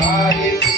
Apareceu.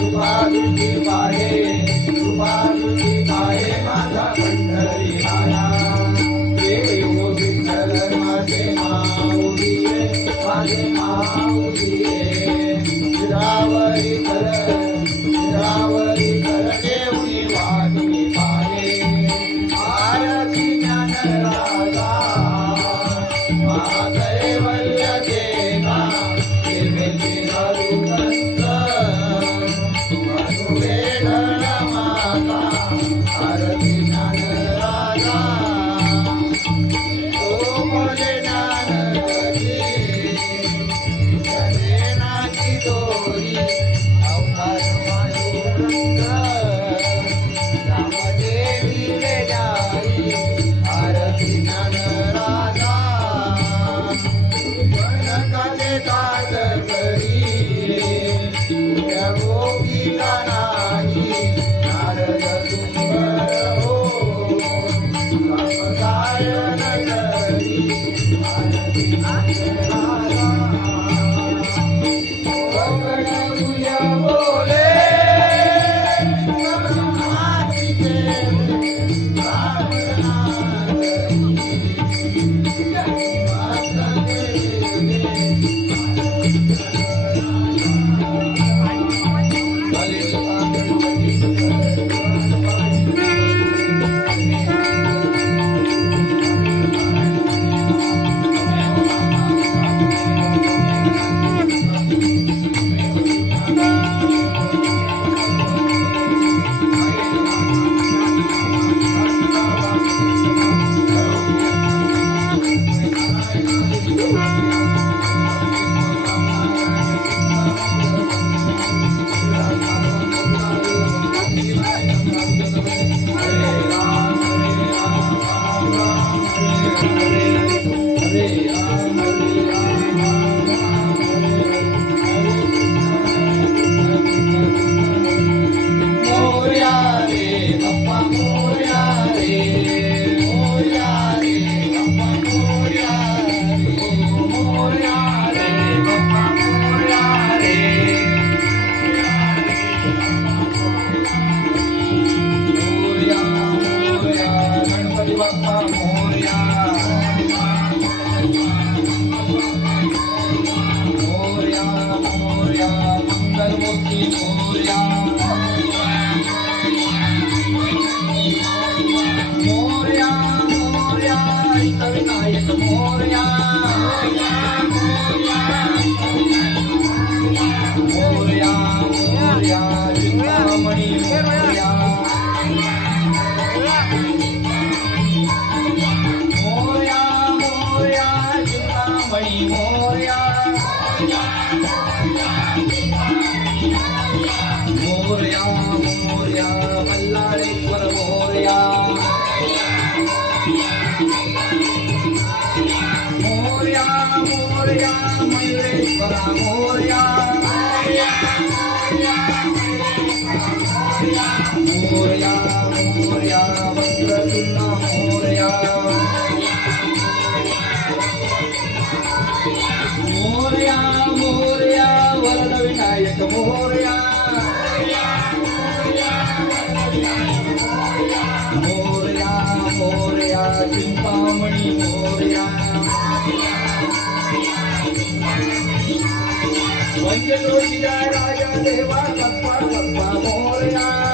कृपालु कृपाए कृपालु कृपाए माता का झुळा गोर मोणी गोर्या मोर्या अल्ला रेश्वर मोर या मोर्या मयुरेश्वरा मोर्या मोर्या मोर्या मोर्या मोर्या मोर्या मोर्या मोर्या मोर्या चिंतामणी मोर्या राजा देवा पप्पा पप्पा मोरया